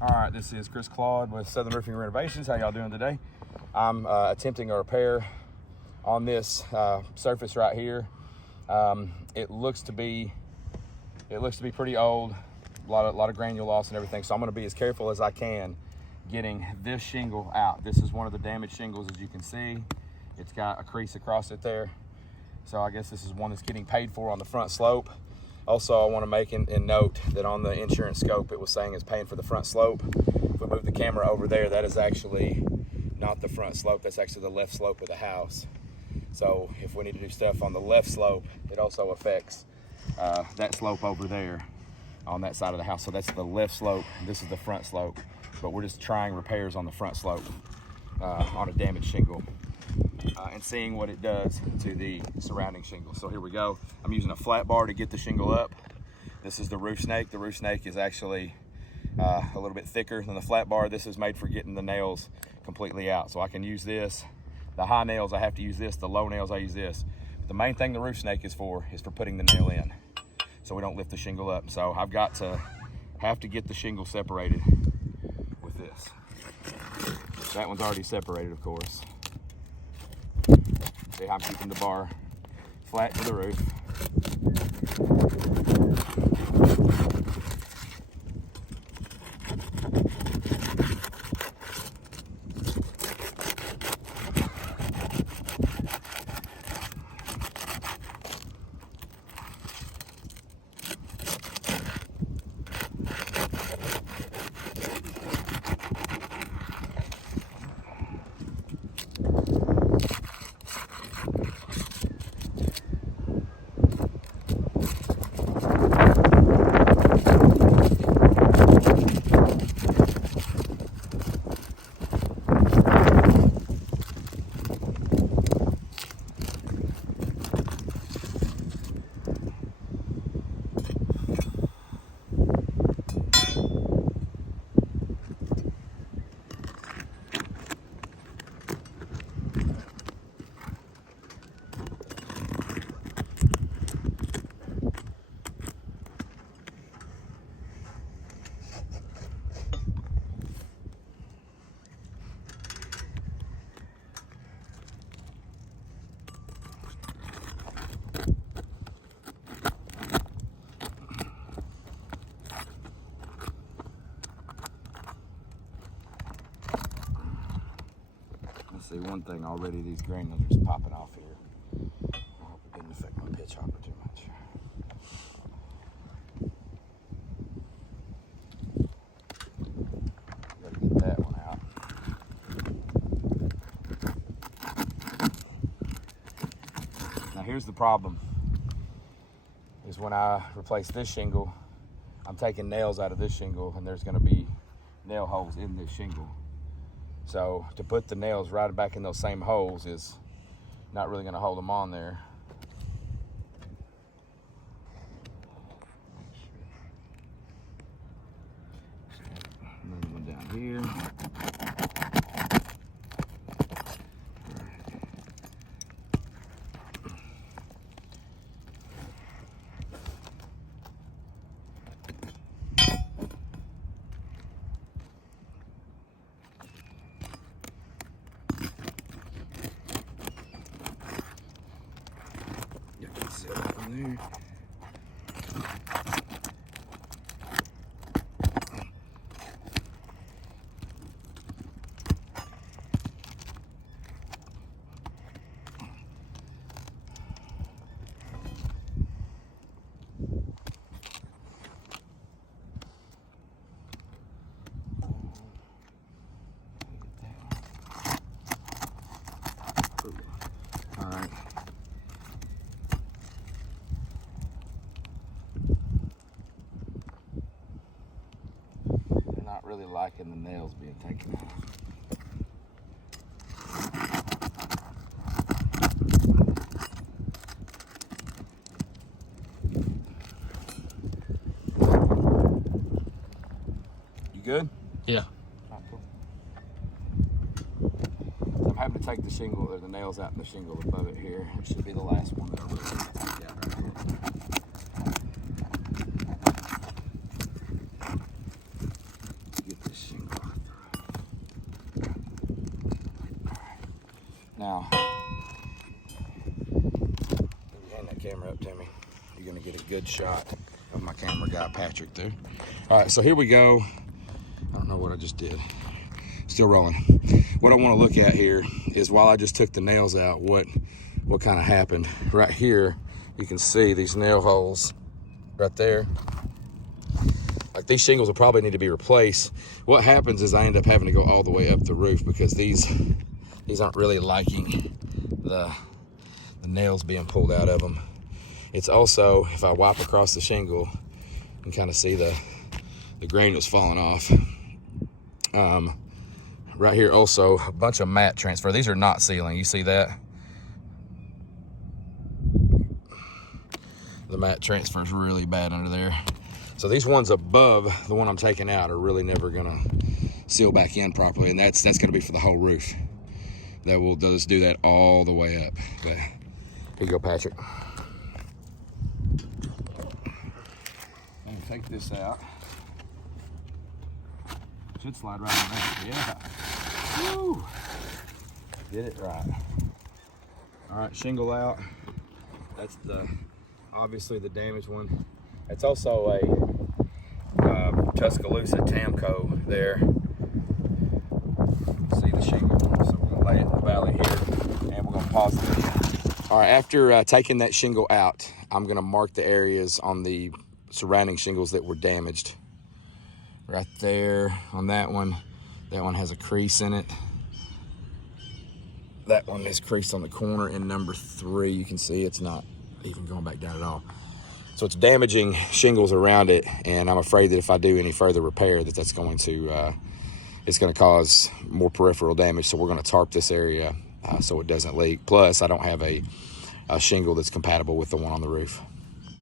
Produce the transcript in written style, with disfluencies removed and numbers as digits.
All right, this is Chris Claude with Southern Roofing Renovations. How y'all doing today? I'm attempting a repair on this surface right here. It looks to be pretty old, a lot of granule loss and everything. So I'm going to be as careful as I can getting this shingle out. This is one of the damaged shingles, as you can see. It's got a crease across it there. So I guess this is one that's getting paid for on the front slope. Also, I want to make in note that on the insurance scope, it was saying it's paying for the front slope. If we move the camera over there, that is actually not the front slope. That's actually the left slope of the house. So if we need to do stuff on the left slope, it also affects that slope over there on that side of the house. So that's the left slope. This is the front slope. But we're just trying repairs on the front slope on a damaged shingle. And seeing what it does to the surrounding shingle. So here we go. I'm using a flat bar to get the shingle up. This is the roof snake. The roof snake is actually a little bit thicker than the flat bar. This is made for getting the nails completely out. So I can use this. The high nails, I have to use this. The low nails, I use this. But the main thing the roof snake is for putting the nail in, so we don't lift the shingle up. So I've got to have to get the shingle separated with this. That one's already separated, of course. See how I'm keeping the bar flat to the roof. See one thing already, these granules are just popping off here. I hope it didn't affect my pitch hopper too much. Gotta get that one out. Now here's the problem, is when I replace this shingle, I'm taking nails out of this shingle and there's gonna be nail holes in this shingle. So to put the nails right back in those same holes is not really going to hold them on there. Another one down here. There. All right. Really liking the nails being taken off. You good? Yeah. Right, cool. So I'm having to take the shingle, or the nails out in the shingle above it here. It should be the last one that I really need to take out right here. Get this Now, hand that camera up to me. You're gonna get a good shot of my camera guy, Patrick, there. All right, so here we go. I don't know what I just did. Still rolling. What I wanna look at here is while I just took the nails out, what kind of happened. Right here, you can see these nail holes right there. Like these shingles will probably need to be replaced. What happens is I end up having to go all the way up the roof because these aren't really liking the nails being pulled out of them. It's also, if I wipe across the shingle, you can kind of see the granules falling off. Right here also, a bunch of mat transfer. These are not sealing, you see that? The mat transfer is really bad under there. So these ones above the one I'm taking out are really never gonna seal back in properly, and that's gonna be for the whole roof. They'll just do that all the way up. But here you go, Patrick. I'm gonna take this out. Should slide right in there. Yeah. Woo! Did it right. All right, shingle out. That's obviously the damaged one. It's also a Tuscaloosa Tamco there. See the shingle. So we're gonna lay it in the valley here, and we're gonna pause the video. All right, after taking that shingle out, I'm gonna mark the areas on the surrounding shingles that were damaged. Right there on that one has a crease in it. That one is creased on the corner in number 3. You can see it's not even going back down at all. So it's damaging shingles around it, and I'm afraid that if I do any further repair, that's going to it's going to cause more peripheral damage. So we're going to tarp this area so it doesn't leak. Plus, I don't have a shingle that's compatible with the one on the roof.